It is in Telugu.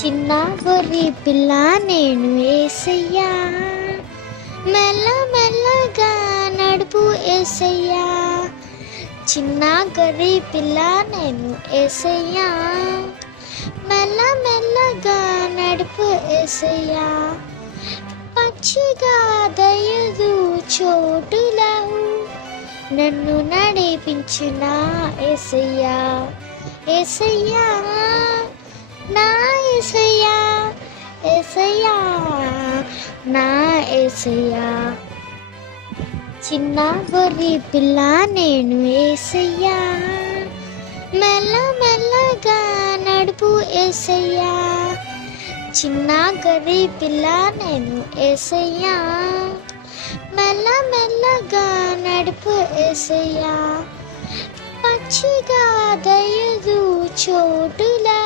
చిన్న గొర్రె పిల్ల నేను యేసయ్యా, మెల్ల మెల్లగా నడుపు యేసయ్యా. చిన్న గొర్రె పిల్ల నేను యేసయ్యా, మెల్ల మెల్లగా నడుపు యేసయ్యా. పచ్చిగా దయదు చోటులో నన్ను నడిపించిన యేసయ్యా. యేసయ్యా నా యేసయ్యా, యేసయ్యా నా యేసయ్యా. చిన్న గొర్రె పిల్ల నేను యేసయ్యా, మెల్ల మెల్లగా నడుపు యేసయ్యా. చిన్న గొర్రె పిల్ల నేను యేసయ్యా, మెల్ల మెల్లగా నడుపు యేసయ్యా. పచ్చిగా దయదు చోటులో